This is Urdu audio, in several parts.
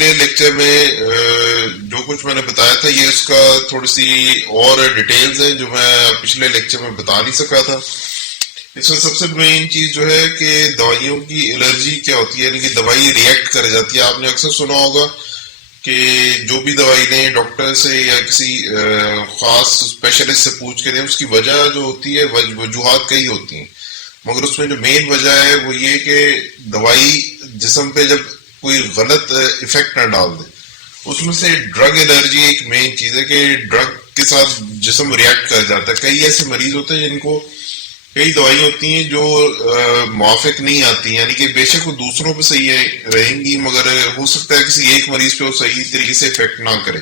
پچھلے لیکچر میں جو کچھ میں نے بتایا تھا یہ اس کا تھوڑی سی اور ڈیٹیلز ہیں جو میں پچھلے لیکچر میں بتا نہیں سکا تھا. اس میں سب سے مین چیز جو ہے کہ دوائیوں کی الرجی کیا ہوتی ہے, یعنی کہ دوائی ریئیکٹ کر جاتی ہے. آپ نے اکثر سنا ہوگا کہ جو بھی دوائی لیں ڈاکٹر سے یا کسی خاص اسپیشلسٹ سے پوچھ کے دیں, اس کی وجہ جو ہوتی ہے وجوہات کئی ہوتی ہیں, مگر اس میں جو مین وجہ ہے وہ یہ کہ دوائی جسم پہ جب کوئی غلط افیکٹ نہ ڈال دے. اس میں سے ڈرگ الرجی ایک مین چیز ہے کہ ڈرگ کے ساتھ جسم ریئیکٹ کر جاتا ہے. کئی ایسے مریض ہوتے ہیں جن کو کئی دوائیں ہوتی ہیں جو موافق نہیں آتی, یعنی کہ بے شک وہ دوسروں پہ صحیح رہیں گی مگر ہو سکتا ہے کسی ایک مریض پہ وہ صحیح طریقے سے افیکٹ نہ کرے.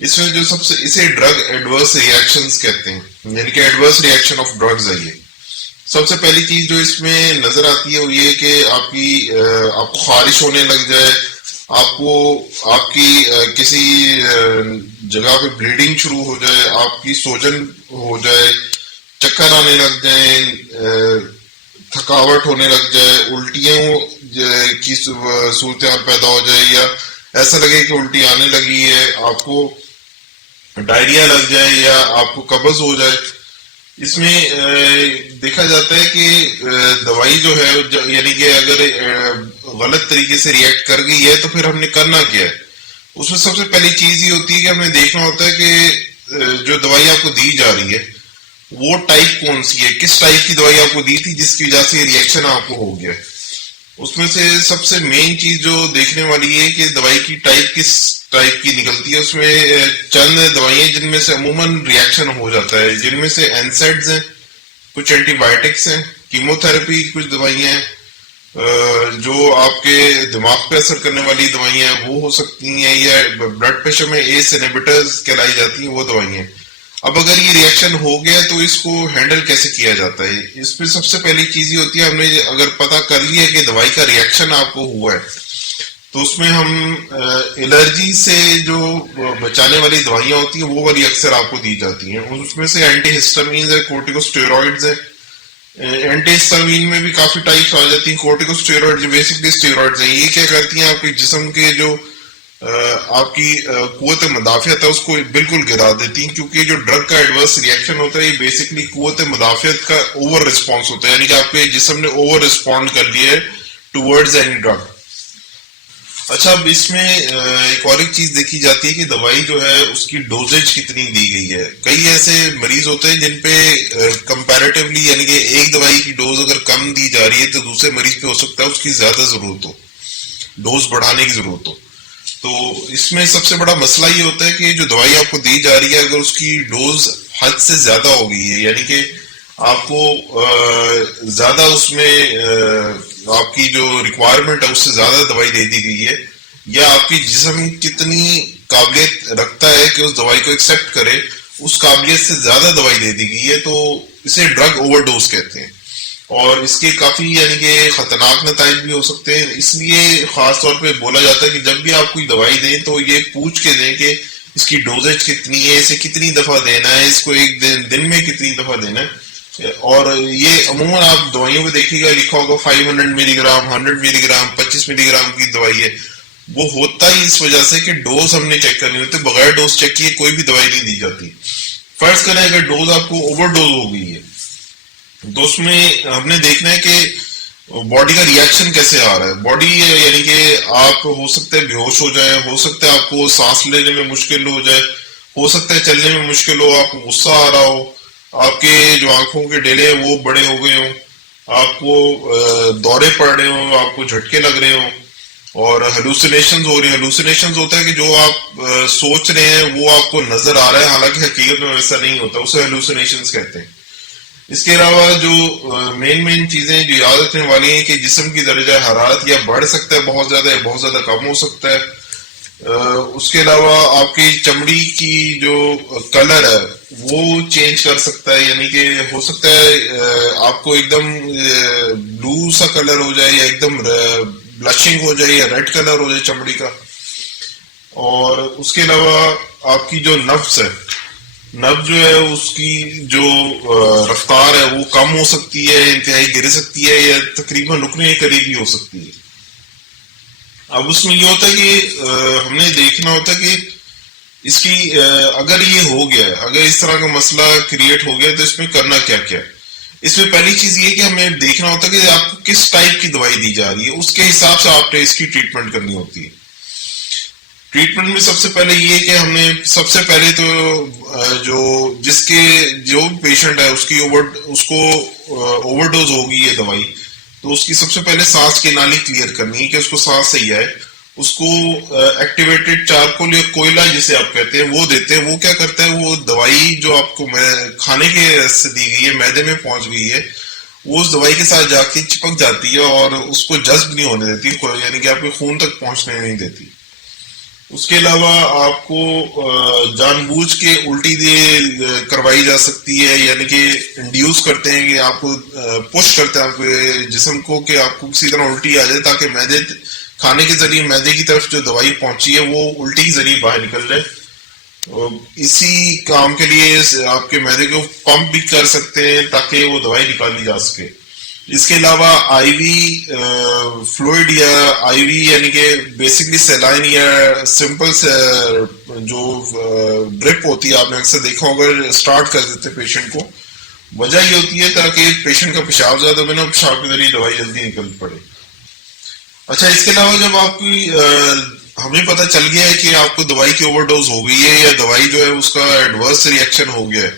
اس میں جو سب سے اسے ڈرگ ایڈورس ریئیکشنز کہتے ہیں, یعنی کہ ایڈورس ریئیکشن آف ڈرگز ہے. یہ سب سے پہلی چیز جو اس میں نظر آتی ہے وہ یہ کہ آپ کو خارش ہونے لگ جائے, آپ کی کسی جگہ پہ بلیڈنگ شروع ہو جائے, آپ کی سوجن ہو جائے, چکر آنے لگ جائیں, تھکاوٹ ہونے لگ جائے, الٹیوں کی صورتحال پیدا ہو جائے, یا ایسا لگے کہ الٹی آنے لگی ہے, آپ کو ڈائریا لگ جائے یا آپ کو قبض ہو جائے. اس میں دیکھا جاتا ہے کہ دوائی جو ہے یعنی کہ اگر غلط طریقے سے ریئیکٹ کر گئی ہے تو پھر ہم نے کرنا کیا ہے. اس میں سب سے پہلی چیز یہ ہوتی ہے کہ ہمیں دیکھنا ہوتا ہے کہ جو دوائی آپ کو دی جا رہی ہے وہ ٹائپ کون سی ہے, کس ٹائپ کی دوائی آپ کو دی تھی جس کی وجہ سے ریئیکشن آپ کو ہو گیا. اس میں سے سب سے مین چیز جو دیکھنے والی ہے کہ دوائی کی ٹائپ کس ٹائپ کی نکلتی ہے. اس میں چند دوائیں جن میں سے عموماً ریئیکشن ہو جاتا ہے, جن میں سے اینسائڈز ہیں, کچھ اینٹی بائیوٹکس ہیں, کیموتھراپی کچھ دوائیاں ہیں, جو آپ کے دماغ پہ اثر کرنے والی دوائیاں ہیں وہ ہو سکتی ہیں, یا بلڈ پریشر میں ایس انہیبیٹرز کہلائی جاتی ہیں وہ دوائیاں ہیں. اب اگر یہ ریئیکشن ہو گیا تو اس کو ہینڈل کیسے کیا جاتا ہے. اس میں سب سے پہلی چیز یہ ہوتی ہے, ہم نے اگر پتہ کر لیا کہ دوائی کا ریئیکشن آپ کو ہوا ہے تو اس میں ہم الرجی سے جو بچانے والی دوائیاں ہوتی ہیں وہ والی اکثر آپ کو دی جاتی ہیں. اس میں سے اینٹی ہسٹامینز ہے, کورٹیکوسٹیرائڈز ہے. اینٹی ہسٹامین میں بھی کافی ٹائپس آ جاتی ہیں. کورٹیکوسٹیرائڈ جو بیسکلی اسٹیرائڈز ہیں, یہ کیا کرتی ہیں آپ کے جسم کے جو آپ کی قوت مدافعت ہے اس کو بالکل گرا دیتی ہیں, کیونکہ جو ڈرگ کا ایڈورس ریئیکشن ہوتا ہے یہ بیسکلی قوت مدافعت کا اوور رسپانس ہوتا ہے, یعنی کہ آپ کے جسم نے اوور رسپونڈ کر لیا ہے ٹورڈز اینی ڈرگ. اچھا, اب اس میں ایک اور ایک چیز دیکھی جاتی ہے کہ دوائی جو ہے اس کی ڈوزیج کتنی دی گئی ہے. کئی ایسے مریض ہوتے ہیں جن پہ کمپیریٹیولی یعنی کہ ایک دوائی کی ڈوز اگر کم دی جا رہی ہے تو دوسرے مریض پہ ہو سکتا ہے اس کی زیادہ ضرورت ہو, ڈوز بڑھانے کی ضرورت ہو. تو اس میں سب سے بڑا مسئلہ یہ ہوتا ہے کہ جو دوائی آپ کو دی جا رہی ہے اگر اس کی ڈوز حد سے زیادہ ہو گئی ہے, یعنی کہ آپ کو زیادہ اس میں آپ کی جو ریکوائرمنٹ ہے اس سے زیادہ دوائی دے دی گئی ہے, یا آپ کی جسم کتنی قابلیت رکھتا ہے کہ اس دوائی کو ایکسیپٹ کرے اس قابلیت سے زیادہ دوائی دے دی گئی ہے, تو اسے ڈرگ اوور ڈوز کہتے ہیں. اور اس کے کافی یعنی کہ خطرناک نتائج بھی ہو سکتے ہیں. اس لیے خاص طور پہ بولا جاتا ہے کہ جب بھی آپ کوئی دوائی دیں تو یہ پوچھ کے دیں کہ اس کی ڈوزیج کتنی ہے, اسے کتنی دفعہ دینا ہے, اس کو ایک دن میں کتنی دفعہ دینا ہے. اور یہ عموماً آپ دوائیوں پہ دیکھیے گا لکھا ہوگا 500 ملی گرام, 100 ملی گرام, 25 ملی گرام کی دوائی ہے. وہ ہوتا ہی اس وجہ سے کہ ڈوز ہم نے چیک کرنی ہوتی ہے, بغیر ڈوز چیک کیے کوئی بھی دوائی نہیں دی جاتی. فرض کریں اگر ڈوز آپ کو اوور ڈوز ہو گئی ہے تو اس میں ہم نے دیکھنا ہے کہ باڈی کا ریئیکشن کیسے آ رہا ہے. باڈی یعنی کہ آپ ہو سکتا ہے بے ہوش ہو جائیں, ہو سکتا ہے آپ کو سانس لینے میں مشکل ہو جائے, ہو سکتا ہے چلنے میں مشکل ہو, آپ کو غصہ آ رہا ہو, آپ کے جو آنکھوں کے ڈیلے ہیں وہ بڑے ہو گئے ہوں, آپ کو دورے پڑ رہے ہوں, آپ کو جھٹکے لگ رہے ہوں, اور ہلوسینیشنز ہو رہی ہیں. ہلوسینیشنز ہوتا ہے کہ جو آپ سوچ رہے ہیں وہ آپ کو نظر آ رہا ہے, حالانکہ حقیقت میں ویسا نہیں ہوتا, اسے ہلوسینیشنز کہتے ہیں. اس کے علاوہ جو مین چیزیں جو یاد رکھنے والی ہیں کہ جسم کی درجہ حرارت یا بڑھ سکتا ہے بہت زیادہ, یا بہت زیادہ کم ہو سکتا ہے. اس کے علاوہ آپ کی چمڑی کی جو کلر ہے وہ چینج کر سکتا ہے, یعنی کہ ہو سکتا ہے آپ کو ایک دم بلو سا کلر ہو جائے, یا ایک دم بلشنگ ہو جائے, یا ریڈ کلر ہو جائے چمڑی کا. اور اس کے علاوہ آپ کی جو نفس ہے, نبض جو ہے اس کی جو رفتار ہے وہ کم ہو سکتی ہے, انتہائی گر سکتی ہے, یا تقریباً رکنے کے قریب بھی ہو سکتی ہے. اب اس میں یہ ہوتا ہے کہ ہم نے دیکھنا ہوتا ہے کہ اس کی اگر یہ ہو گیا، اگر اس طرح کا مسئلہ کریٹ ہو گیا تو اس میں کرنا کیا کیا ہے. اس میں پہلی چیز یہ کہ ہمیں دیکھنا ہوتا ہے کہ آپ کو کس ٹائپ کی دوائی دی جا رہی ہے، اس کے حساب سے آپ نے اس کی ٹریٹمنٹ کرنی ہوتی ہے. ٹریٹمنٹ میں سب سے پہلے یہ کہ ہم نے سب سے پہلے تو جو پیشنٹ ہے اس کو اوور ڈوز ہوگی یہ دوائی، تو اس کی سب سے پہلے سانس کی نالی کلیئر کرنی ہے کہ اس کو سانس صحیح آئے. اس کو ایکٹیویٹڈ چارکول یا کوئلہ جسے آپ کہتے ہیں وہ دیتے ہیں. وہ کیا کرتا ہے، وہ دوائی جو آپ کو کھانے کے سے دی گئی ہے، معدے میں پہنچ گئی ہے، وہ اس دوائی کے ساتھ جا کے چپک جاتی ہے اور اس کو جذب نہیں ہونے دیتی، یعنی کہ آپ کے خون تک پہنچنے نہیں دیتی. اس کے علاوہ آپ کو جان بوجھ کے الٹی کروائی جا سکتی ہے، یعنی کہ انڈیوس کرتے ہیں کہ آپ کو پش کرتے ہیں آپ کے جسم کو کہ آپ کو کسی طرح الٹی آ جائے تاکہ کھانے کے ذریعے معدے کی طرف جو دوائی پہنچی ہے وہ الٹی کے ذریعے باہر نکل جائے. اسی کام کے لیے آپ کے معدے کو پمپ بھی کر سکتے ہیں تاکہ وہ دوائی نکالی جا سکے. اس کے علاوہ آئی وی فلوئڈ یا آئی وی یعنی کہ بیسکلی سیلائن یا سمپل جو ڈرپ ہوتی ہے، آپ نے اکثر دیکھا ہوگا اسٹارٹ کر دیتے پیشنٹ کو. وجہ یہ ہوتی ہے تاکہ پیشنٹ کا پیشاب زیادہ بنے اور پیشاب کے ذریعے دوائی جلدی نکل پڑے. اچھا، اس کے علاوہ جب آپ کی ہمیں پتہ چل گیا ہے کہ آپ کو دوائی کی اوور ڈوز ہو گئی ہے یا دوائی جو ہے اس کا ایڈورس ریئیکشن ہو گیا ہے،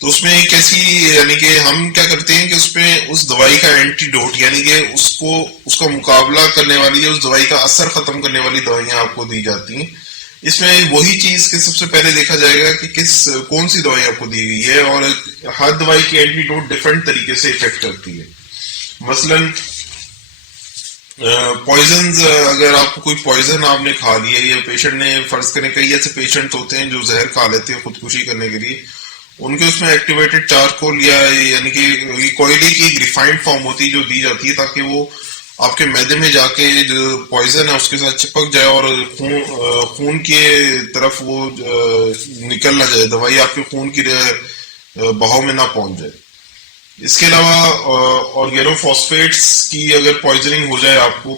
تو اس میں ایک ایسی یعنی کہ ہم کیا کرتے ہیں کہ اس میں اس دوائی کا اینٹی ڈوٹ یعنی کہ اس کا مقابلہ کرنے والی یا اس دوائی کا اثر ختم کرنے والی دوائیاں آپ کو دی جاتی ہیں. اس میں وہی چیز کہ سب سے پہلے دیکھا جائے گا کہ کون سی دوائی آپ کو دی گئی ہے، اور ہر دوائی کی اینٹی ڈوٹ ڈفرینٹ طریقے سے افیکٹ کرتی ہے. مثلاً پوائزنز، اگر آپ کو کوئی پوائزن آپ نے کھا لیا یا پیشنٹ نے فرض کریں، کئی ایسے پیشنٹ ہوتے ہیں جو زہر کھا لیتے ہیں خودکشی کرنے کے لیے، ان کے اس میں ایکٹیویٹڈ چارکول یا یعنی کہ کوئلے کی ایک ریفائنڈ فارم ہوتی ہے جو دی جاتی ہے تاکہ وہ آپ کے معدے میں جا کے جو پوائزن ہے اس کے ساتھ چپک جائے اور خون کی طرف وہ نکل نہ جائے، دوائی آپ کے خون کی بہاؤ میں نہ پہنچ جائے. اس کے علاوہ آرگینو فاسفیٹس کی اگر پوائزننگ ہو جائے آپ کو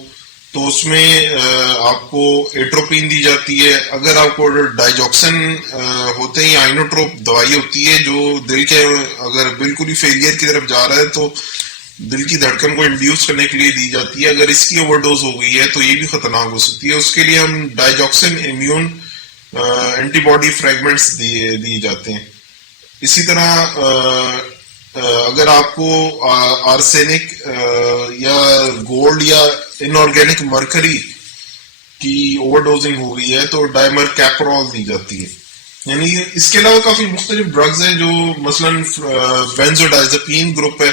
تو اس میں آپ کو ایٹروپین دی جاتی ہے. اگر آپ کو ڈائیجوکسن ہوتے ہیں یا آئنوٹروپ دوائی ہوتی ہے جو دل کے اگر بالکل ہی فیلئر کی طرف جا رہا ہے تو دل کی دھڑکن کو انڈیوس کرنے کے لیے دی جاتی ہے. اگر اس کی اوور ڈوز ہو گئی ہے تو یہ بھی خطرناک ہو سکتی ہے. اس کے لیے ہم ڈائیجوکسن امیون اینٹی باڈی فریگمنٹس دیے جاتے ہیں. اسی طرح اگر آپ کو آرسینک یا گولڈ یا ان آرگینک مرکری کی اوور ڈوزنگ ہو گئی ہے تو ڈائمر کیپرول دی جاتی ہے. یعنی اس کے علاوہ کافی مختلف ڈرگز ہیں جو مثلاً بینزوڈائزپین گروپ ہے.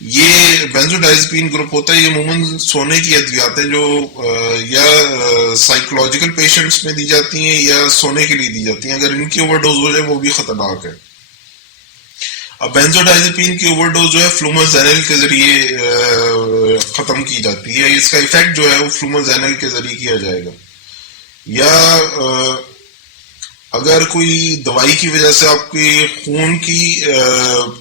یہ بینزوڈائزپین گروپ ہوتا ہے، یہ عموماً سونے کی ادویات ہیں جو یا سائیکولوجیکل پیشنٹس میں دی جاتی ہیں یا سونے کے لیے دی جاتی ہیں. اگر ان کی اوور ڈوز ہو جائے وہ بھی خطرناک ہے. اب بینزوڈائزپین کی اوور ڈوز جو ہے فلومازینل کے ذریعے ختم کی جاتی ہے. اس کا ایفیکٹ جو ہے وہ فلومازینل کے ذریعے کیا جائے گا. یا اگر کوئی دوائی کی وجہ سے آپ کی خون کی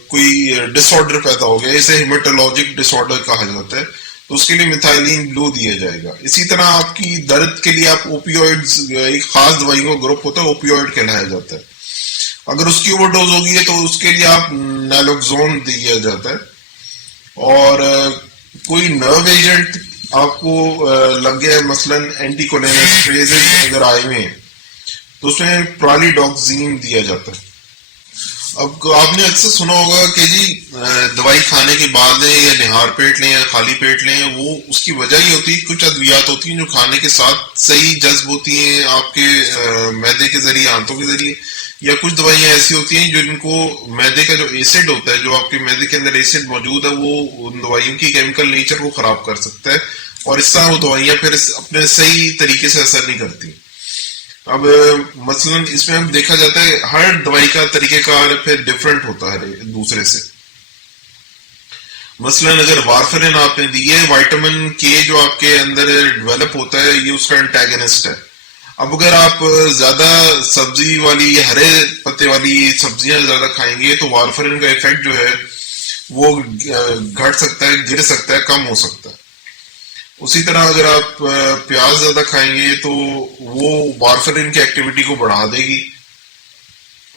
کوئی ڈس آرڈر پیدا ہو گیا، اسے ہیماٹولوجک ڈس آرڈر کہا جاتا ہے، تو اس کے لیے میتھائلین بلو دیا جائے گا. اسی طرح آپ کی درد کے لیے آپ اوپیوئڈز، ایک خاص دوائی کا گروپ ہوتا ہے اوپیوئڈ کہلایا جاتا ہے. اگر اس کی اوور ڈوز ہوگی ہے تو اس کے لیے آپ نیلوکزون دیا جاتا ہے. اور کوئی نرو ایجنٹ آپ کو لگ گیا ہے، مثلاً اینٹی کولینسٹریز اگر آئے ہوئے ہیں تو اس میں پرالیڈاکزین دیا جاتا ہے. اب آپ نے اکثر سنا ہوگا کہ جی دوائی کھانے کے بعد لیں یا نہار پیٹ لیں یا خالی پیٹ لیں، وہ اس کی وجہ ہی ہوتی ہے کچھ ادویات ہوتی ہیں جو کھانے کے ساتھ صحیح جذب ہوتی ہیں آپ کے معدے کے ذریعے، آنتوں کے ذریعے، یا کچھ دوائیاں ایسی ہوتی ہیں جو ان کو معدے کا جو ایسڈ ہوتا ہے، جو آپ کے معدے کے اندر ایسڈ موجود ہے، وہ ان دوائیوں کی کیمیکل نیچر کو خراب کر سکتا ہے اور اس طرح وہ دوائیاں پھر اپنے صحیح طریقے سے اثر نہیں کرتی. اب مثلاً اس میں ہم دیکھا جاتا ہے ہر دوائی کا طریقہ کار پھر ڈفرینٹ ہوتا ہے دوسرے سے. مثلاً اگر وارفرین آپ نے دی ہے، وائٹامن کے جو آپ کے اندر ڈیولپ ہوتا ہے یہ اس کا انٹیگنسٹ ہے. اب اگر آپ زیادہ سبزی والی یا ہرے پتے والی سبزیاں زیادہ کھائیں گے تو وارفرین کا ایفیکٹ جو ہے وہ گھٹ سکتا ہے، گر سکتا ہے، کم ہو سکتا ہے. اسی طرح اگر آپ پیاز زیادہ کھائیں گے تو وہ وارفرین کی ایکٹیویٹی کو بڑھا دے گی.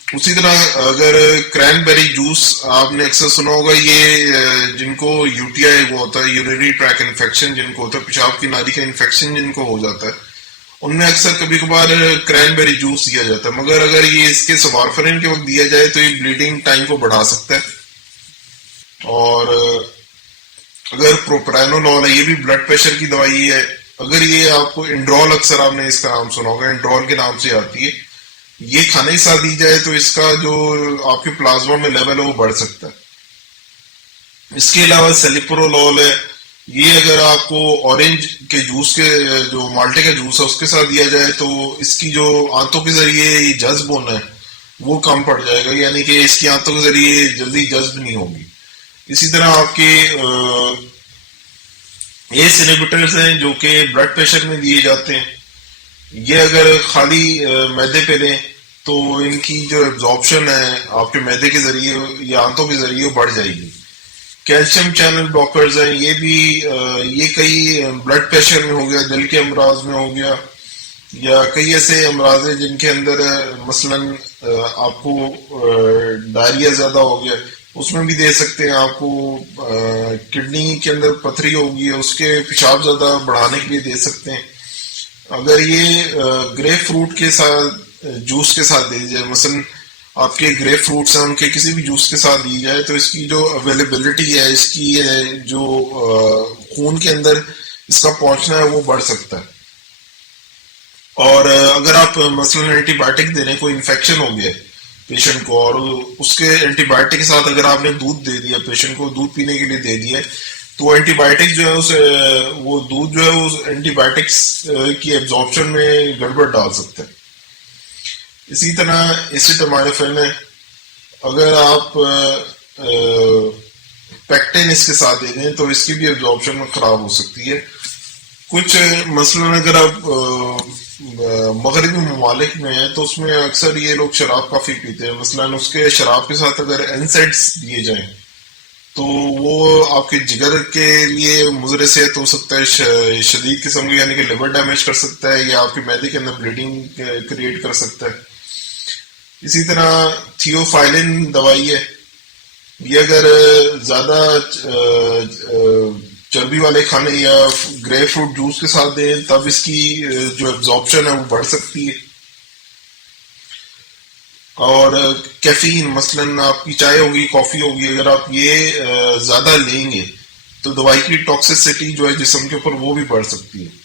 اسی طرح اگر کرین بیری جوس آپ نے اکثر سنا ہوگا، یہ جن کو یو ٹی آئی وہ ہوتا ہے، یورینری ٹریک انفیکشن جن کو ہوتا ہے، پیشاب کی نالی کا انفیکشن جن کو ہو جاتا ہے، ان میں اکثر کبھی کبھار کرین بیری جوس دیا جاتا ہے. مگر اگر یہ اس کے وارفرین کے وقت دیا جائے تو یہ بلیڈنگ ٹائم کو بڑھا سکتا ہے. اور اگر پروپرانولول ہے، یہ بھی بلڈ پریشر کی دوائی ہے. اگر یہ آپ کو انڈرول، اکثر آپ نے اس کا نام سنا ہوگا، انڈرول کے نام سے آتی ہے، یہ کھانے کے ساتھ دی جائے تو اس کا جو آپ کے پلازما میں لیول ہے وہ بڑھ سکتا ہے. اس کے علاوہ سیلیپرولول ہے، یہ اگر آپ کو اورنج کے جوس کے جو مالٹے کا جوس ہے اس کے ساتھ دیا جائے تو اس کی جو آنتوں کے ذریعے یہ جذب ہونا ہے وہ کم پڑ جائے گا، یعنی کہ اس کی آنتوں کے ذریعے جلدی جذب نہیں ہوگی. اسی طرح آپ کے ایس انہیبیٹرز ہیں جو کہ بلڈ پریشر میں دیے جاتے ہیں، یہ اگر خالی میدے پہ لیں تو ان کی جو ایبزارپشن ہے آپ کے میدے کے ذریعے یا آنتوں کے ذریعے وہ بڑھ جائے گی. کیلشیم چینل بلاکرز ہیں، یہ بھی یہ کئی بلڈ پریشر میں ہو گیا، دل کے امراض میں ہو گیا، یا کئی ایسے امراض ہیں جن کے اندر مثلا آپ کو ڈائریا زیادہ ہو گیا، اس میں بھی دے سکتے ہیں. آپ کو کڈنی کے اندر پتھری ہوگی، اس کے پیشاب زیادہ بڑھانے کے لیے دے سکتے ہیں. اگر یہ گریپ فروٹ کے ساتھ جوس کے ساتھ دے جائے، مثلا آپ کے گریپ فروٹس ہیں ان کے کسی بھی جوس کے ساتھ دی جائے تو اس کی جو اویلیبلٹی ہے، اس کی جو خون کے اندر اس کا پہنچنا ہے وہ بڑھ سکتا ہے. اور اگر آپ مثلا اینٹی بایوٹک دے رہے ہیں، کوئی انفیکشن ہو گیا پیشنٹ کو اور اس کے اینٹی بایوٹک کے ساتھ اگر آپ نے دودھ دے دیا، پیشنٹ کو دودھ پینے کے لیے دے دیا، تو اینٹی بایوٹک جو ہے وہ دودھ جو ہے اس اینٹی بایوٹکس کی ایبزارپشن میں گڑبڑ ڈال سکتا ہے. اسی طرح ایسیٹامائنوفین ہے، اگر آپ پیکٹین اس کے ساتھ دے دیں تو اس کی بھی ایبزارپشن میں خراب ہو سکتی ہے. کچھ مثلا اگر آپ مغربی ممالک میں ہیں تو اس میں اکثر یہ لوگ شراب کافی پیتے ہیں، مثلا اس کے شراب کے ساتھ اگر انسیڈس دیے جائیں تو وہ آپ کے جگر کے لیے مضر صحت ہو سکتا ہے، شدید قسم کے، یعنی کہ لیور ڈیمیج کر سکتا ہے یا آپ کے معدے کے اندر بلیڈنگ کریٹ کر سکتا ہے. اسی طرح تھیوفائلن دوائی ہے، یہ اگر زیادہ چربی والے کھانے یا گریپ فروٹ جوس کے ساتھ دیں تب اس کی جو ایبزارپشن ہے وہ بڑھ سکتی ہے. اور کیفین، مثلا آپ کی چائے ہوگی، کافی ہوگی، اگر آپ یہ زیادہ لیں گے تو دوائی کی ٹاکسیسٹی جو ہے جسم کے اوپر وہ بھی بڑھ سکتی ہے.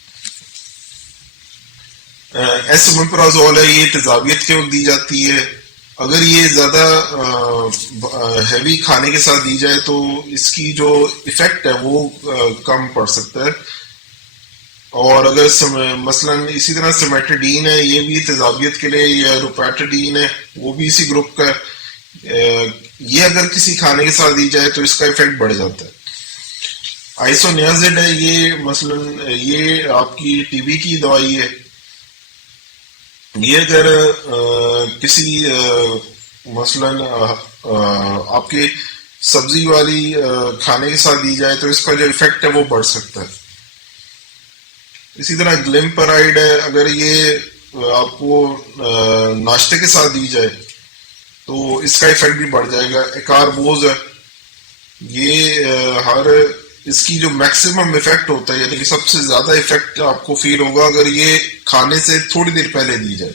ایسومیپرازول ہے، یہ تیزابیت کے وقت دی جاتی ہے، اگر یہ زیادہ ہیوی کھانے کے ساتھ دی جائے تو اس کی جو ایفیکٹ ہے وہ کم پڑ سکتا ہے. اور اگر مثلا اسی طرح سیمیٹڈین ہے، یہ بھی تیزابیت کے لیے، یا روپیٹڈین ہے وہ بھی اسی گروپ کا ہے، یہ اگر کسی کھانے کے ساتھ دی جائے تو اس کا ایفیکٹ بڑھ جاتا ہے. آئسونیازڈ ہے، یہ مثلا یہ آپ کی ٹی بی کی دوائی ہے، یہ اگر کسی مثلا آپ کے سبزی والی کھانے کے ساتھ دی جائے تو اس کا جو ایفیکٹ ہے وہ بڑھ سکتا ہے. اسی طرح گلیمپرائڈ ہے، اگر یہ آپ کو ناشتے کے ساتھ دی جائے تو اس کا ایفیکٹ بھی بڑھ جائے گا. ایکاربوز ہے، یہ اس کی جو میکسیمم ایفیکٹ ہوتا ہے، یعنی کہ سب سے زیادہ ایفیکٹ آپ کو فیل ہوگا اگر یہ کھانے سے تھوڑی دیر پہلے دی جائے.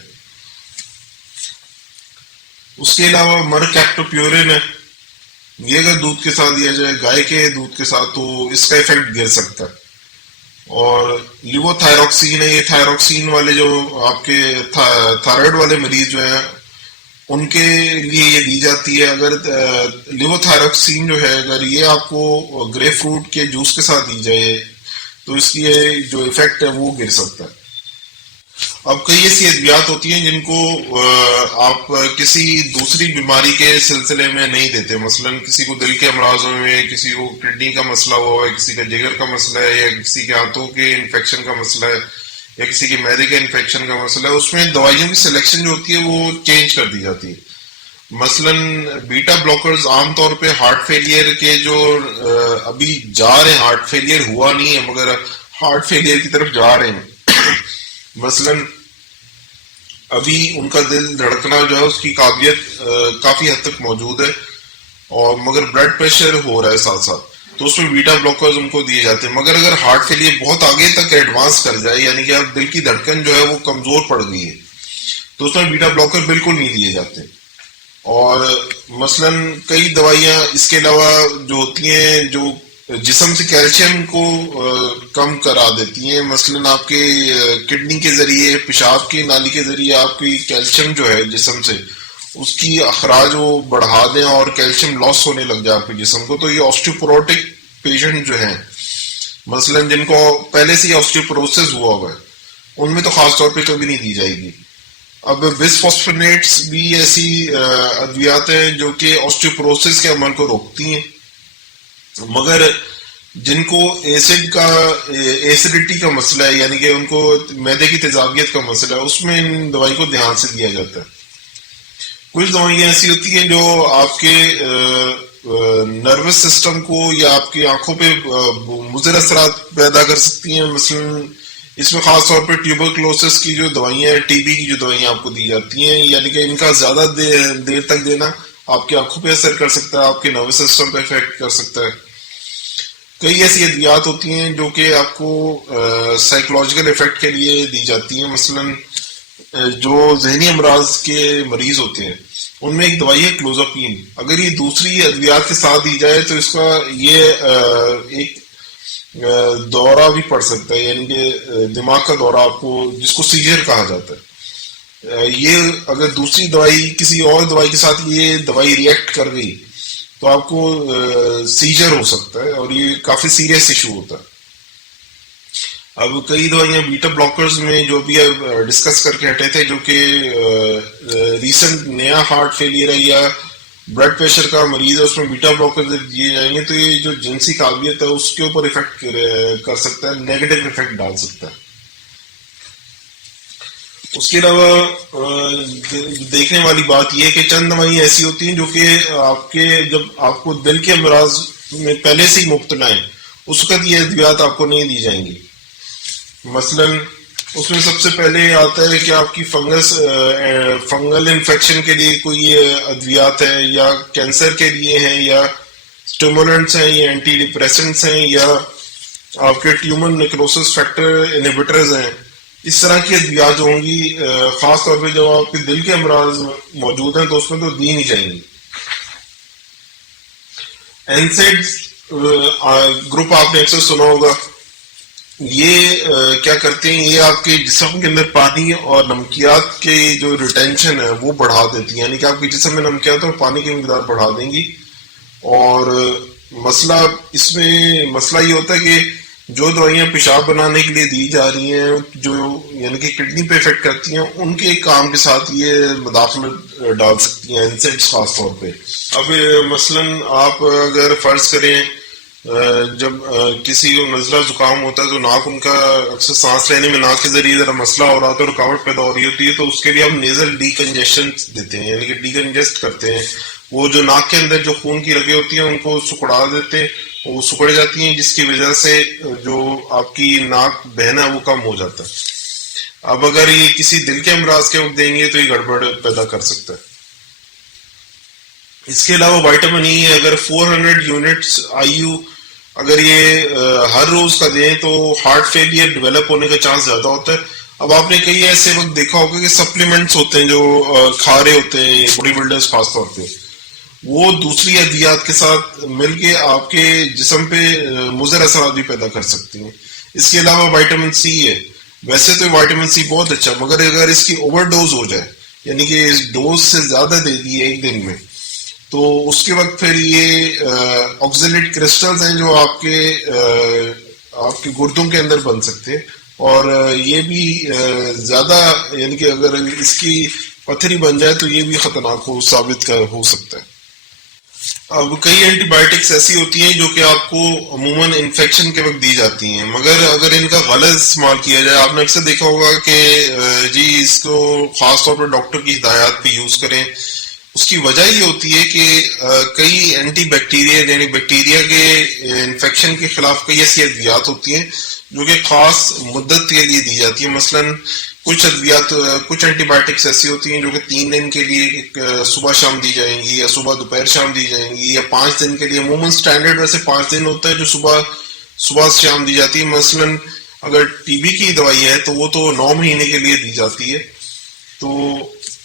اس کے علاوہ مرکیپٹوپیورن ہے، یہ اگر دودھ کے ساتھ دیا جائے، گائے کے دودھ کے ساتھ، تو اس کا ایفیکٹ گر سکتا ہے. اور لیوو تھائروکسین ہے، یہ تھائروکسین والے جو آپ کے تھائرائڈ والے مریض جو ہیں ان کے لیے یہ دی جاتی ہے. اگر لیوو تھائروکسین جو ہے اگر یہ آپ کو گریپ فروٹ کے جوس کے ساتھ دی جائے تو اس کی جو ایفیکٹ ہے وہ گر سکتا ہے. اب کئی ایسی ادویات ہوتی ہیں جن کو آپ کسی دوسری بیماری کے سلسلے میں نہیں دیتے، مثلا کسی کو دل کے امراضوں میں، کسی کو کڈنی کا مسئلہ ہوا ہے، کسی کا جگر کا مسئلہ ہے، یا کسی کے ہاتھوں کے انفیکشن کا مسئلہ ہے، یا کسی کے معدے کے انفیکشن کا مسئلہ ہے، اس میں دوائیوں کی سلیکشن جو ہوتی ہے وہ چینج کر دی جاتی ہے. مثلا بیٹا بلاکرز عام طور پہ ہارٹ فیلئر کے جو ابھی جا رہے ہیں، ہارٹ فیلئر ہوا نہیں ہے مگر ہارٹ فیلئر کی طرف جا رہے ہیں. مثلاً ابھی ان کا دل دھڑکنا جو ہے اس کی قابلیت کافی حد تک موجود ہے، اور مگر بلڈ پریشر ہو رہا ہے ساتھ ساتھ، تو اس میں بیٹا بلاکرز ان کو دیے جاتے ہیں. مگر اگر ہارٹ فیلئر بہت آگے تک ایڈوانس کر جائے، یعنی کہ اب دل کی دھڑکن جو ہے وہ کمزور پڑ گئی ہے، تو اس میں بیٹا بلاکر بالکل نہیں دیے جاتے. اور مثلاً کئی دوائیاں اس کے علاوہ جو ہوتی ہیں جو جسم سے کیلشیم کو کم کرا دیتی ہیں، مثلاً آپ کے کڈنی کے ذریعے، پیشاب کی نالی کے ذریعے آپ کی کیلشیم جو ہے جسم سے اس کی اخراج وہ بڑھا دیں اور کیلشیم لاس ہونے لگ جائے آپ کے جسم کو، تو یہ آسٹیوپوروٹک پیشنٹ جو ہیں مثلاً جن کو پہلے سے ہی آسٹیوپوروسس ہوا ہوا ہے، ان میں تو خاص طور پہ کبھی نہیں دی جائے گی. اب بسفاسفینیٹس بھی ایسی ادویات ہیں جو کہ آسٹیوپوروسس کے عمل کو روکتی ہیں، مگر جن کو ایسیڈیٹی کا مسئلہ ہے، یعنی کہ ان کو معدے کی تیزابیت کا مسئلہ ہے، اس میں ان دوائی کو دھیان سے دیا جاتا ہے. کچھ دوائیاں ایسی ہوتی ہیں جو آپ کے نروس سسٹم کو یا آپ کی آنکھوں پہ مضر اثرات پیدا کر سکتی ہیں. مثلاً اس میں خاص طور پہ ٹیوبرکلوسس کی جو دوائیاں ہیں، ٹی بی کی جو دوائیاں آپ کو دی جاتی ہیں، یعنی کہ ان کا زیادہ دیر تک دینا آپ کی آنکھوں پہ اثر کر سکتا ہے، آپ کے نروس سسٹم پہ افیکٹ کر سکتا ہے. کئی ایسی ادویات ہوتی ہیں جو کہ آپ کو سائیکولوجیکل افیکٹ کے لیے دی جاتی ہیں. مثلاً جو ذہنی امراض کے مریض ہوتے ہیں ان میں ایک دوائی ہے کلوزاپین. اگر یہ دوسری ادویات کے ساتھ دی جائے تو اس کا یہ ایک دورہ بھی پڑ سکتا ہے، یعنی کہ دماغ کا دورہ، آپ کو جس کو سیجر کہا جاتا ہے. یہ اگر دوسری دوائی کسی اور دوائی کے ساتھ یہ دوائی ریئیکٹ کر گئی تو آپ کو سیجر ہو سکتا ہے، اور یہ کافی سیریس ایشو ہوتا ہے. اب کئی دوائیاں بیٹا بلاکرز میں جو بھی ڈسکس کر کے ہٹے تھے، جو کہ ریسنٹ نیا ہارٹ فیلئر ہے یا بلڈ پریشر کا مریض ہے، اس میں بیٹا بلاکر دیے جائیں گے تو یہ جو جنسی قابلیت ہے اس کے اوپر افیکٹ کر سکتا ہے، نیگیٹو افیکٹ ڈال سکتا ہے. اس کے علاوہ دیکھنے والی بات یہ ہے کہ چند دوائیاں ایسی ہوتی ہیں جو کہ آپ کے جب آپ کو دل کے امراض میں پہلے سے ہی مبتلا ہیں اس وقت یہ ادویات آپ کو نہیں دی جائیں گی. مثلاً اس میں سب سے پہلے آتا ہے کہ آپ کی فنگل انفیکشن کے لیے کوئی ادویات ہیں، یا کینسر کے لیے ہیں، یا اسٹیمولنٹس ہیں، یا اینٹی ڈپریسنٹس ہیں، یا آپ کے ٹیومر نیکروسس فیکٹر انہیبیٹرز ہیں. اس طرح کی ادویات جو ہوں گی خاص طور پہ جب آپ کے دل کے امراض موجود ہیں تو اس میں تو دی نہیں جائیں گی. اینسیڈز گروپ آپ نے اکثر سنا ہوگا. یہ کیا کرتے ہیں، یہ آپ کے جسم کے اندر پانی اور نمکیات کے جو ریٹینشن ہے وہ بڑھا دیتی ہیں، یعنی کہ آپ کے جسم میں نمکیات اور پانی کی مقدار بڑھا دیں گی. اور مسئلہ اس میں مسئلہ یہ ہوتا ہے کہ جو دوائیاں پیشاب بنانے کے لیے دی جا رہی ہیں جو یعنی کہ کڈنی پہ افیکٹ کرتی ہیں، ان کے کام کے ساتھ یہ مداخلت ڈال سکتی ہیں، انسیڈس خاص طور پہ. اب مثلاً آپ اگر فرض کریں جب کسی کو نزلہ زکام ہوتا ہے تو ناک ان کا اکثر سانس لینے میں ناک کے ذریعے ذرا مسئلہ ہو رہا تھا، رکاوٹ پیدا ہو رہی ہوتی ہے، تو اس کے لیے ہم نیزل ڈی کنجیشن دیتے ہیں، یعنی کہ ڈی کنجسٹ کرتے ہیں. وہ جو ناک کے اندر جو خون کی رگیں ہوتی ہیں ان کو سکڑا دیتے ہیں، وہ سکڑ جاتی ہیں، جس کی وجہ سے جو آپ کی ناک بہنا ہے وہ کم ہو جاتا ہے. اب اگر یہ کسی دل کے امراض کے وقت دیں گے تو یہ گڑبڑ پیدا کر سکتا ہے. اس کے علاوہ وائٹامن ای اگر 400 یونٹس آئی یو اگر یہ ہر روز کا دیں تو ہارٹ فیلئر ڈیولپ ہونے کا چانس زیادہ ہوتا ہے. اب آپ نے کئی ایسے وقت دیکھا ہوگا کہ سپلیمنٹس ہوتے ہیں جو کھا رہے ہوتے ہیں باڈی بلڈرز خاص طور پہ، وہ دوسری ادویات کے ساتھ مل کے آپ کے جسم پہ مضر اثرات بھی پیدا کر سکتی ہیں. اس کے علاوہ وائٹامن سی ہے. ویسے تو وائٹامن سی بہت اچھا، مگر اگر اس کی اوور ڈوز ہو جائے، یعنی کہ اس ڈوز سے زیادہ دے دیے ایک دن میں، تو اس کے وقت پھر یہ آکزیلیٹ کرسٹلز ہیں جو آپ کے گردوں کے اندر بن سکتے ہیں، اور یہ بھی زیادہ یعنی کہ اگر اس کی پتھری بن جائے تو یہ بھی خطرناک ثابت ہو سکتا ہے. اب کئی اینٹی بایوٹکس ایسی ہوتی ہیں جو کہ آپ کو عموماً انفیکشن کے وقت دی جاتی ہیں، مگر اگر ان کا غلط استعمال کیا جائے، آپ نے اکثر دیکھا ہوگا کہ جی اس کو خاص طور پر ڈاکٹر کی ہدایات پہ یوز کریں. اس کی وجہ یہ ہوتی ہے کہ کئی اینٹی بیکٹیریا یعنی بیکٹیریا کے انفیکشن کے خلاف کئی ایسی ادویات ہوتی ہیں جو کہ خاص مدت کے لیے دی جاتی ہے. مثلاً کچھ ادویات، کچھ اینٹی بایوٹکس ایسی ہوتی ہیں جو کہ 3 دن کے لیے صبح شام دی جائیں گی، یا صبح دوپہر شام دی جائیں گی، یا 5 دن کے لیے. عموماً اسٹینڈرڈ ویسے 5 دن ہوتا ہے جو صبح شام دی جاتی ہے. مثلاً اگر ٹی بی کی دوائی ہے تو وہ تو 9 مہینے کے لیے دی جاتی ہے. تو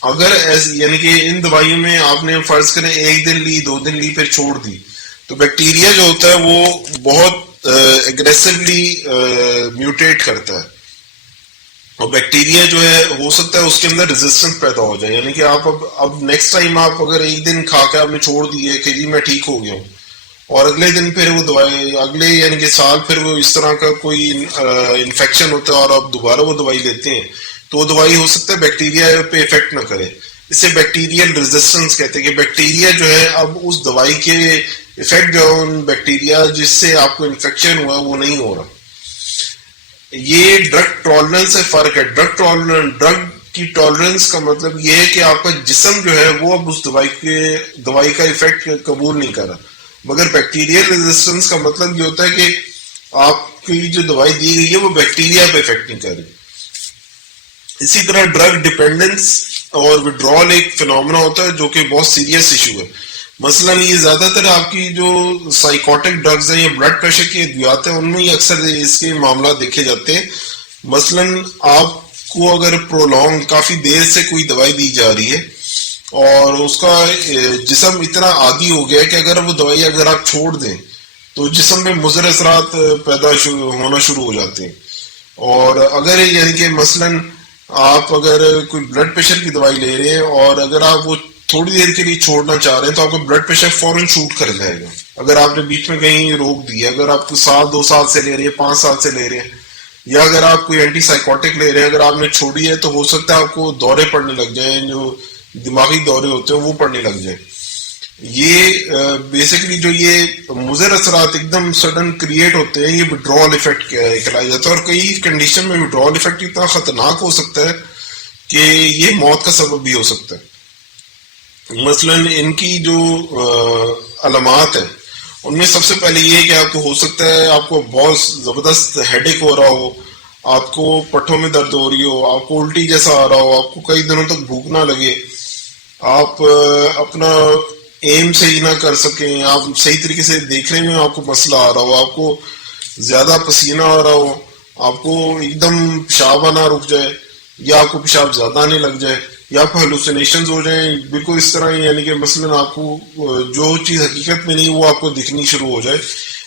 اگر یعنی کہ ان دوائیوں میں آپ نے فرض کریں 1 دن لی، 2 دن لی، پھر چھوڑ دی، تو بیکٹیریا جو ہوتا ہے وہ بہت اگریسولی میوٹیٹ کرتا ہے، اور بیکٹیریا جو ہے ہو سکتا ہے اس کے اندر ریزسٹنس پیدا ہو جائے. یعنی کہ آپ اب نیکسٹ ٹائم آپ اگر 1 دن کھا کے آپ نے چھوڑ دی ہے کہ جی میں ٹھیک ہو گیا ہوں، اور اگلے دن پھر وہ دوائی، اگلے یعنی کہ سال پھر وہ اس طرح کا کوئی انفیکشن ہوتا ہے اور آپ دوبارہ وہ دوائی لیتے ہیں، تو وہ دوائی ہو سکتا ہے بیکٹیریا پہ افیکٹ نہ کرے. اسے بیکٹیریل ریزسٹنس کہتے ہیں کہ بیکٹیریا جو ہے اب اس دوائی کے افیکٹ جو ہے ان بیکٹیریا جس سے آپ کو انفیکشن ہوا وہ نہیں ہو رہا. یہ ڈرگ ٹالرنس سے فرق ہے. ڈرگ کی ٹالرنس کا مطلب یہ ہے کہ آپ کا جسم جو ہے وہ اب اس دوائی کا افیکٹ قبول نہیں کر رہا، مگر بیکٹیریل ریزسٹنس کا مطلب یہ ہوتا ہے کہ آپ کی جو دوائی دی گئی ہے وہ بیکٹیریا پہ افیکٹ نہیں کر رہی. اسی طرح ڈرگ ڈیپینڈنس اور وڈرال ایک فینومینا ہوتا ہے جو کہ بہت سیریس ایشو ہے. مثلا یہ زیادہ تر آپ کی جو سائیکوٹک ڈرگز ہیں یا بلڈ پریشر کی ادویات ہیں ان میں ہی اکثر اس کے معاملات دیکھے جاتے ہیں. مثلا آپ کو اگر پرولونگ کافی دیر سے کوئی دوائی دی جا رہی ہے اور اس کا جسم اتنا عادی ہو گیا ہے کہ اگر وہ دوائی اگر آپ چھوڑ دیں تو جسم میں مضر اثرات پیدا ہونا شروع ہو جاتے ہیں. اور اگر یعنی کہ مثلا آپ اگر کوئی بلڈ پریشر کی دوائی لے رہے ہیں اور اگر آپ وہ تھوڑی دیر کے لیے چھوڑنا چاہ رہے ہیں تو آپ کا بلڈ پریشر فوراً شوٹ کر جائے گا اگر آپ نے بیچ میں کہیں روک دیا. اگر آپ 2 سال سے لے رہے ہیں، 5 سال سے لے رہے ہیں، یا اگر آپ کوئی اینٹی سائیکوٹک لے رہے ہیں، اگر آپ نے چھوڑی ہے تو ہو سکتا ہے آپ کو دورے پڑنے لگ جائیں، جو دماغی دورے ہوتے ہیں وہ پڑنے لگ جائیں. یہ بیسکلی جو یہ مضر اثرات ایک دم سڈن کریٹ ہوتے ہیں، یہ وڈرال افیکٹ کہلایا جاتا ہے. اور کئی کنڈیشن میں وڈرال افیکٹ اتنا خطرناک ہو سکتا ہے کہ یہ موت کا سبب بھی ہو سکتا ہے. مثلا ان کی جو علامات ہیں ان میں سب سے پہلے یہ کہ آپ کو ہو سکتا ہے آپ کو بہت زبردست ہیڈ ایک ہو رہا ہو، آپ کو پٹھوں میں درد ہو رہی ہو، آپ کو الٹی جیسا آ رہا ہو، آپ کو کئی دنوں تک بھوک نہ لگے، آپ اپنا ایم صحیح نہ کر سکیں، آپ صحیح طریقے سے دیکھنے میں آپ کو مسئلہ آ رہا ہو، آپ کو زیادہ پسینہ آ رہا ہو، آپ کو ایک دم پیشاب آنا رک جائے، یا آپ کو پیشاب زیادہ آنے لگ جائے، یا آپ کو ہیلوسینیشنز ہو جائیں بالکل اس طرح، یعنی کہ مثلا آپ کو جو چیز حقیقت میں نہیں وہ آپ کو دکھنی شروع ہو جائے.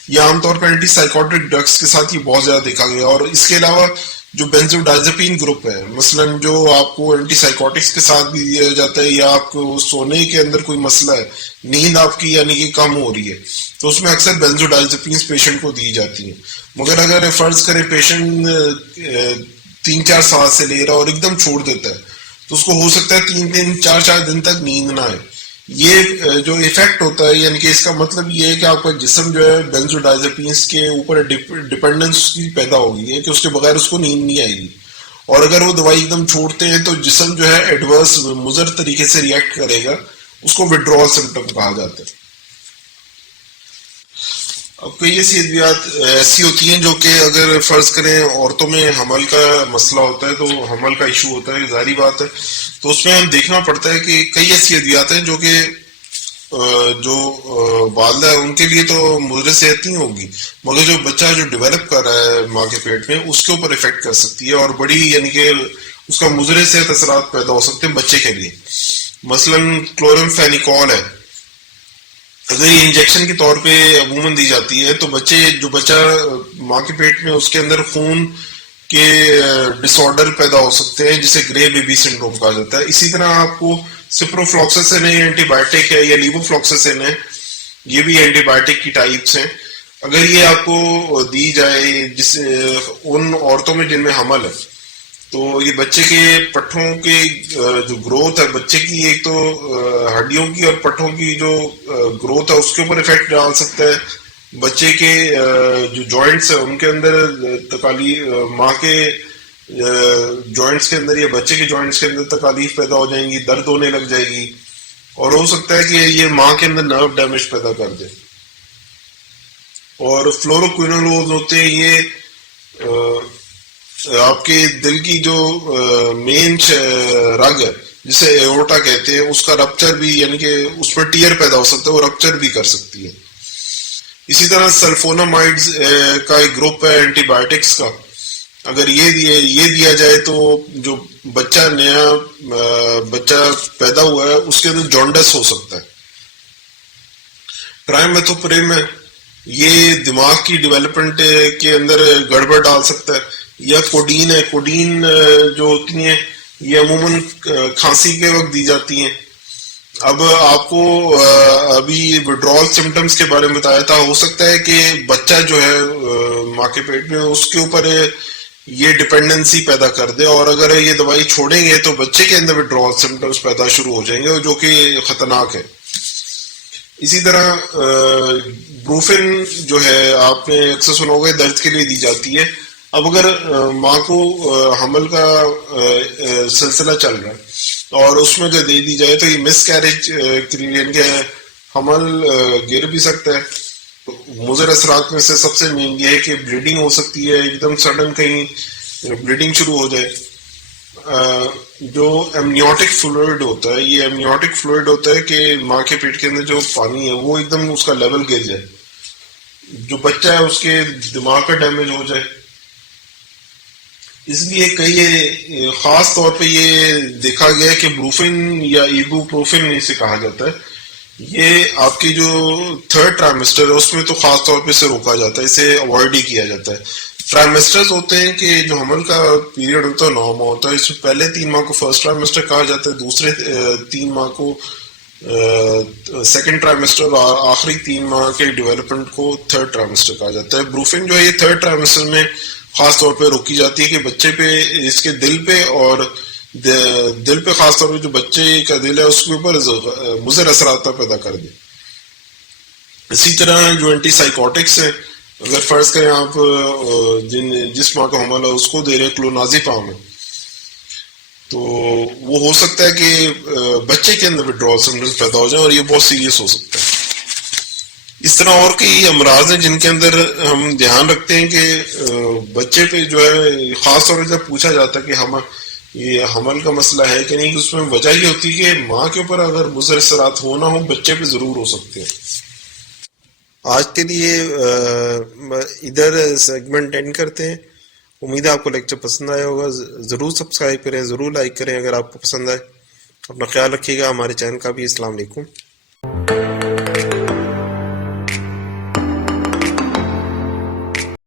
یا عام طور پر اینٹی سائیکوٹرک ڈرگس کے ساتھ یہ بہت زیادہ دیکھا گیا. اور اس کے علاوہ جو بینزوڈائزپین گروپ ہے، مثلا جو آپ کو اینٹی سائیکوٹکس کے ساتھ بھی دیا جاتا ہے، یا آپ کو سونے کے اندر کوئی مسئلہ ہے، نیند آپ کی یعنی کہ کم ہو رہی ہے، تو اس میں اکثر بینزوڈائزپینز پیشنٹ کو دی جاتی ہیں. مگر اگر فرض کریں پیشنٹ 3-4 سال سے لے رہا اور ایک دم چھوڑ دیتا ہے تو اس کو ہو سکتا ہے 3 دن 4 دن تک نیند نہ آئے. یہ جو ایفیکٹ ہوتا ہے یعنی کہ اس کا مطلب یہ ہے کہ آپ کا جسم جو ہے بینزوڈائزپینز کے اوپر ڈپینڈنس کی پیدا ہوگی ہے کہ اس کے بغیر اس کو نیند نہیں آئے گی. اور اگر وہ دوائی ایک دم چھوڑتے ہیں تو جسم جو ہے ایڈورس مضر طریقے سے ریئیکٹ کرے گا، اس کو وڈرال سمپٹم کہا جاتا ہے. اب کئی ایسی ادویات ایسی ہوتی ہیں جو کہ اگر فرض کریں عورتوں میں حمل کا مسئلہ ہوتا ہے، تو حمل کا ایشو ہوتا ہے، ظاہری بات ہے، تو اس میں ہم دیکھنا پڑتا ہے کہ کئی ایسی ادویات ہیں جو کہ جو والدہ ہے ان کے لیے تو مضر صحت نہیں ہوگی، مگر جو بچہ جو ڈیولپ کر رہا ہے ماں کے پیٹ میں اس کے اوپر افیکٹ کر سکتی ہے، اور بڑی یعنی کہ اس کا مضر صحت اثرات پیدا ہو سکتے ہیں بچے کے لیے. مثلا کلورم فینیکول ہے، اگر یہ انجیکشن کے طور پہ عموماً دی جاتی ہے تو جو بچہ ماں کے پیٹ میں اس کے اندر خون کے ڈس آرڈر پیدا ہو سکتے ہیں جسے گرے بیبی سنڈروم کہا جاتا ہے. اسی طرح آپ کو سپروفلوکساسن ہے، اینٹی بایوٹک ہے، یا لیووفلوکساسن ہے، یہ بھی اینٹی بایوٹک کی ٹائپس ہیں. اگر یہ آپ کو دی جائے ان عورتوں میں جن میں حمل ہے تو یہ بچے کے پٹھوں کی جو گروتھ ہے، بچے کی ایک تو ہڈیوں کی اور پٹھوں کی جو گروتھ ہے اس کے اوپر افیکٹ ڈال سکتا ہے. بچے کے جو جوائنٹس ہیں ان کے اندر ماں کے جوائنٹس کے اندر یا بچے کے جوائنٹس کے اندر تکالیف پیدا ہو جائیں گی، درد ہونے لگ جائے گی، اور ہو سکتا ہے کہ یہ ماں کے اندر نرو ڈیمیج پیدا کر دے. اور فلوروکوینولوز ہوتے ہیں، یہ آپ کے دل کی جو مین رگ ہے جسے ایورٹا کہتے ہیں اس کا رپچر بھی، یعنی کہ اس پر ٹیئر پیدا ہو سکتا ہے، وہ رپچر بھی کر سکتی ہے. اسی طرح سلفونامائڈز کا ایک گروپ ہے اینٹی بایوٹکس کا، اگر یہ دیا جائے تو جو نیا بچہ پیدا ہوا ہے اس کے اندر جانڈس ہو سکتا ہے. ٹرائمیتھوپریم ہے، یہ دماغ کی ڈیولپمنٹ کے اندر گڑبڑ ڈال سکتا ہے. یا کوڈین ہے، کوڈین جو ہوتی ہیں یہ عموماً کھانسی کے وقت دی جاتی ہیں. اب آپ کو ابھی وڈرال سمٹمز کے بارے میں بتایا تھا، ہو سکتا ہے کہ بچہ جو ہے ماں کے پیٹ میں اس کے اوپر یہ ڈپینڈنسی پیدا کر دے، اور اگر یہ دوائی چھوڑیں گے تو بچے کے اندر وڈرال سمٹمز پیدا شروع ہو جائیں گے، جو کہ خطرناک ہے. اسی طرح بروفن جو ہے آپ نے اکثر سنا ہوگا درد کے لیے دی جاتی ہے. اب اگر ماں کو حمل کا سلسلہ چل رہا ہے اور اس میں جو دے دی جائے تو یہ مس کیریج یعنی کہ حمل گر بھی سکتا ہے. مضر اثرات میں سے سب سے مین یہ ہے کہ بلیڈنگ ہو سکتی ہے، ایک دم سڈن کہیں بلیڈنگ شروع ہو جائے. جو ایمنیوٹک فلوئڈ ہوتا ہے، یہ ایمنیوٹک فلوئڈ ہوتا ہے کہ ماں کے پیٹ کے اندر جو پانی ہے وہ ایک دم اس کا لیول گر جائے، جو بچہ ہے اس کے دماغ کا ڈیمیج ہو جائے. اس لیے کئی خاص طور پہ یہ دیکھا گیا ہے کہ بروفن یا ایبوپروفن اسے کہا جاتا ہے، یہ آپ کی جو تھرڈ ٹرائمیسٹر ہے اس میں تو خاص طور پہ اسے روکا جاتا ہے، اسے اوائڈ ہی کیا جاتا ہے. ٹرائمیسٹرز ہوتے ہیں کہ جو حمل کا پیریڈ ہوتا ہے 9 ماہ ہوتا ہے، اس میں پہلے 3 ماہ کو فرسٹ ٹرائمیسٹر کہا جاتا ہے، دوسرے 3 ماہ کو سیکنڈ ٹرائمیسٹر، اور آخری 3 ماہ کے ڈیولپمنٹ کو تھرڈ ٹرائمیسٹر کہا جاتا ہے. بروفن جو ہے یہ تھرڈ ٹرائمیسٹر میں خاص طور پہ روکی جاتی ہے کہ بچے پہ، اس کے دل پہ، اور دل پہ خاص طور پہ جو بچے کا دل ہے اس کے اوپر مضر اثرات پیدا کر دے. اسی طرح جو اینٹی سائیکوٹکس ہیں، اگر فرض کریں آپ جس ماں کا حمل ہے اس کو دے رہے کلونازیپام ہے، تو وہ ہو سکتا ہے کہ بچے کے اندر وڈرال سمٹمز پیدا ہو جائیں اور یہ بہت سیریس ہو سکتا ہے. اس طرح اور کئی امراض ہیں جن کے اندر ہم دھیان رکھتے ہیں کہ بچے پہ جو ہے خاص طور پہ جب پوچھا جاتا ہے کہ یہ حمل کا مسئلہ ہے کہ نہیں، اس میں وجہ یہ ہوتی ہے کہ ماں کے اوپر اگر مضر اثرات ہونا ہو بچے پہ ضرور ہو سکتے ہیں. آج کے لیے ادھر سیگمنٹ اینڈ کرتے ہیں. امید ہے آپ کو لیکچر پسند آیا ہوگا. ضرور سبسکرائب کریں، ضرور لائک کریں اگر آپ کو پسند آئے. اپنا خیال رکھیے گا. ہمارے چینل کا بھی. السلام علیکم.